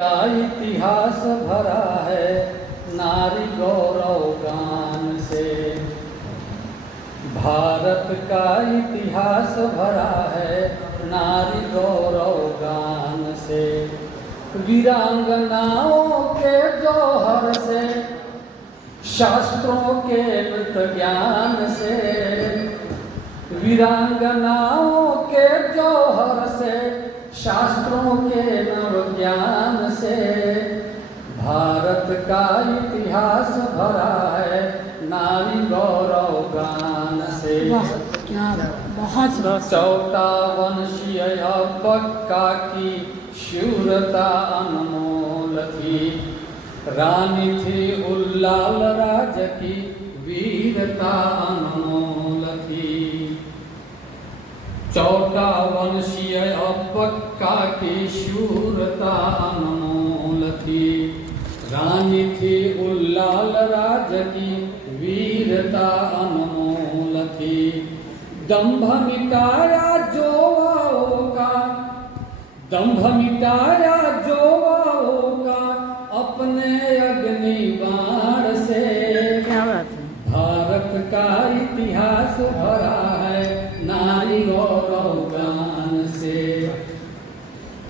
का इतिहास भरा है नारी गौरव गान से। भारत का इतिहास भरा है नारी गौरव गान से। वीरांगनाओं के जौहर से, शास्त्रों के नृत्य ज्ञान से। वीरांगनाओं के जौहर से, शास्त्रों के नव ज्ञान से। भारत का इतिहास भरा है नारी गौरव गान से। बहुत चौथा वंशीय बक्का की शूरता अनमोल थी। रानी थी उल्लाल राज की वीरता अनमोल थी। चौथा वंशीय बक्का की शूरता अनमोल थी। रानी थी उल्लाल राज की वीरता अनमोल थी। दंभ मिटाया जोवाओं का, दंभ मिटाया जोवाओं का अपने अग्नि बाण से। क्या बात है। भारत का इतिहास भरा है नारी गौरव गान से।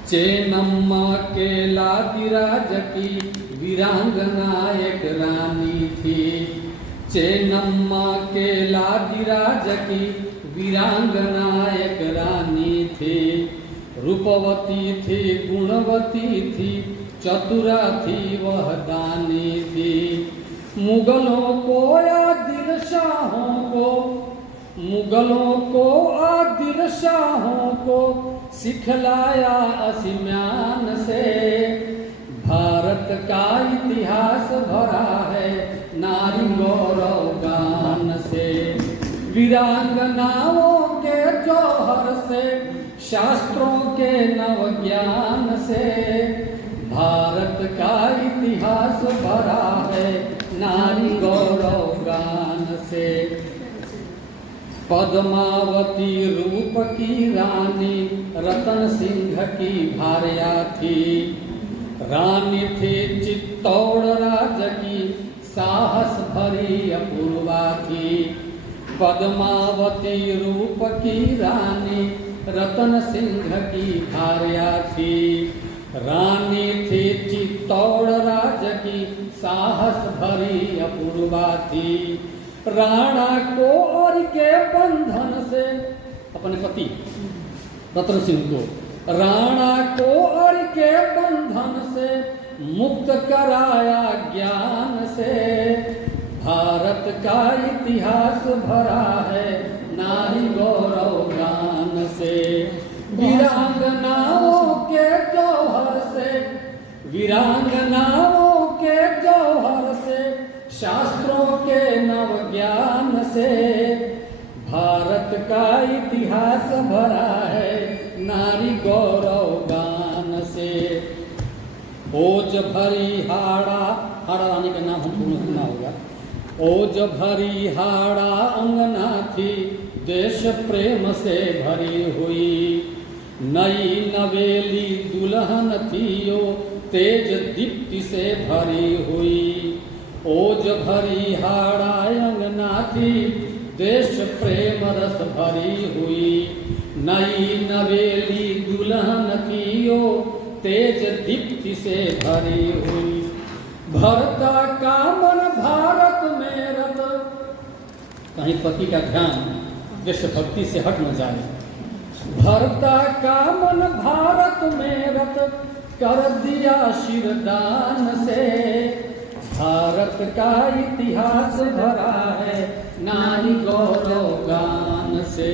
चेन्नम्मा के लादिराज की वीरांगना एक रानी थी। चेन्नम्मा के लादिराज की वीरांगना एक रानी थी। रूपवती थी, गुणवती थी, चतुरा थी, वह दानी थी। मुगलों को आदिल शाहों को, मुगलों को आदिल शाहों को सिखलाया असिम्यान से। भारत का इतिहास भरा है नारी गौरव गान से। वीरांगनाओं के जौहर से, शास्त्रों के नव ज्ञान से। भारत का इतिहास भरा है नारी गौरव गान से। पद्मावती रूप की रानी रतन सिंह की भार्या थी। रानी थी चित्तौड़ राज की साहस भरी अपूर्वा थी। पद्मावती रूप की रानी रतन सिंह की भार्या थी। रानी थी चित्तौड़ राज की साहस भरी अपूर्वा थी। राणा कोर के बंधन से, अपने पति रतन सिंह को राणा कोर के बंधन से मुक्त कराया ज्ञान से। भारत का इतिहास भरा है नारी गौरव गान से। वीरांगनाओं के जौहर से, वीरांगनाओं के जौहर से, शास्त्रों के नव ज्ञान से। भारत का इतिहास भरा है नारी गौरव गान से। ओज भरी हाड़ा, हाड़ा रानी का नाम हमको सुना होगा। ओज भरी हाड़ा अंगना थी, देश प्रेम से भरी हुई। नई नवेली दुल्हन थी ओ, तेज दीप्ति से भरी हुई। ओज भरी हाड़ा अंगना थी, देश प्रेम रस भरी हुई। नई नवेली दुल्हन थी ओ, तेज दीप्ति से भरी हुई। भरता का मन भारत में रत, कहीं पति का ध्यान देशभक्ति से हट न जाए। भरता का मन भारत में रत, कर दिया शिरदान से। भारत का इतिहास भरा है नारी गौरव गान से।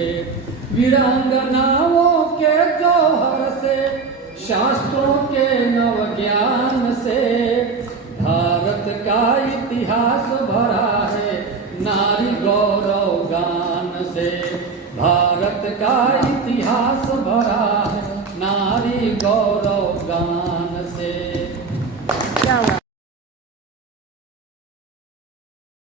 वीरांगनाओं के जौहर से, शास्त्रों के नव ज्ञान से। भारत का इतिहास भरा है नारी गौरव गान से। भारत का